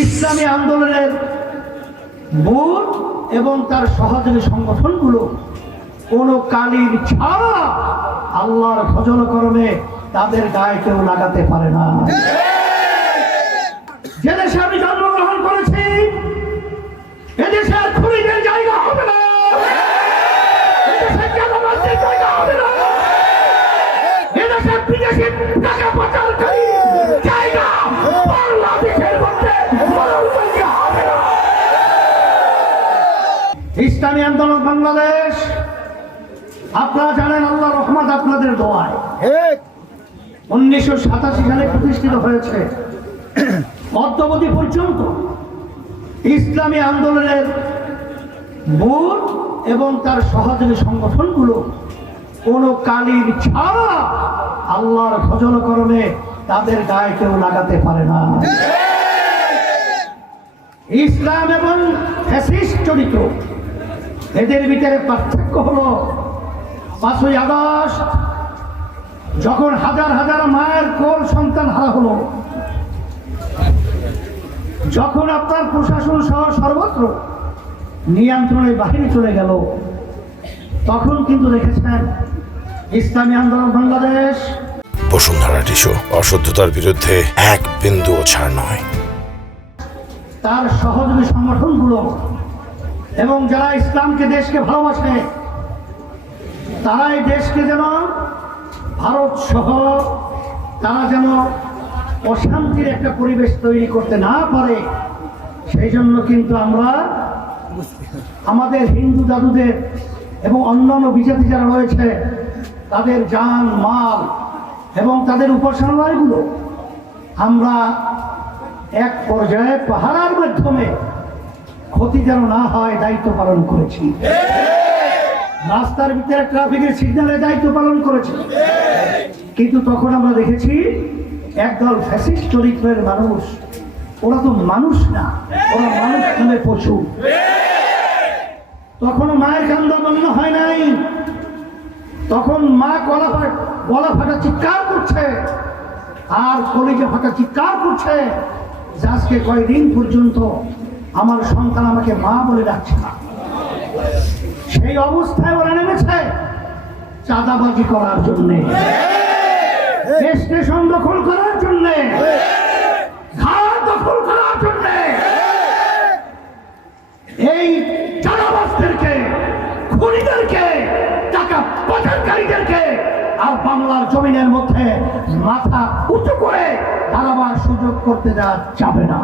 ইসলামী আন্দোলনের মূল এবং তার সহযোগী সংগঠনগুলো কোনো কালির ছাড়া আল্লাহর ভজন কর্মে তাদের গায়ে কেউ লাগাতে পারে না। যে দেশে আমি জন্মগ্রহণ করেছি এদেশে আর খুনিদের জায়গা হবে না, এদেশে জানাবাদের জায়গা হবে না, এদেশে বিদেশি টাকা পাচারকারী জায়গা বাংলাদেশের মধ্যে হবে না। ইসলামী আন্দোলন বাংলাদেশ, আপনারা জানেন আল্লাহর রহমত আপনাদের দোয়ায় 1987 সালে প্রতিষ্ঠিত হয়েছে। অদ্যাবধি পর্যন্ত ইসলামী আন্দোলনের মূল এবং তার সহযোগী সংগঠনগুলো কোনো কালির ছাড়া আল্লাহর ভজন কর্মে তাদের গায়ে কেউ লাগাতে পারে না। ইসলাম এবং ফ্যাসিস্ট চরিত্র এদের ভিতরে পার্থক্য হলো 5ই আগস্ট যখন হাজার হাজার মায়ের কোল সন্তান হারা হলো, যখন আপনার প্রশাসন সহ সর্বত্র নিয়ন্ত্রণের বাহিরে চলে গেল, তখন কিন্তু দেখেছেন ইসলামী আন্দোলন বাংলাদেশ বসুন্ধরা টিস্যু অশুদ্ধতার বিরুদ্ধে এক বিন্দুও ছাড় নয়। তার সহযোগী সংগঠনগুলো এবং যারা ইসলামকে দেশকে ভালোবাসে তারা এই দেশকে যেন ভারত সহ তারা যেন অশান্তির একটা পরিবেশ তৈরি করতে না পারে, সেই জন্য কিন্তু আমরা আমাদের হিন্দু দাদুদের এবং অন্যান্য বিজাতি যারা রয়েছে তাদের জান মাল এবং তাদের উপাসনালয়গুলো আমরা এক পর্যায়ে পাহারার মাধ্যমে ক্ষতি যেন না হয় দায়িত্ব পালন করেছি। রাস্তার ভিতরে ট্রাফিকের সিগন্যালে দায়িত্ব পালন করেছি, কিন্তু তখন আমরা দেখেছি একদল ফ্যাসিস্ট চরিত্রের মানুষ, ওরা তো মানুষ না, ওরা মানুষ নামে পশু। তখনও মায়ের কান্দ বন্ধ হয় নাই, তখন মা গলা ফাটা চিৎকার করছে আর কলিজা ফাটা চিৎকার করছে যে আজকে কয়েকদিন পর্যন্ত আমার সন্তান আমাকে মা বলে ডাকছে না। সেই অবস্থায় ওরা নেমেছে চাঁদাবাজি করার জন্যে, স্টেশন দখল করার জন্যে, ঘাট দখল করার জন্যে। এই চাঁদাবাজদেরকে, খুনিদেরকে, টাকা পাচারকারীদেরকে আর বাংলার জমিনের মধ্যে মাথা উঁচু করে দাঁড়াবার সুযোগ করতে দেওয়া যাবে না।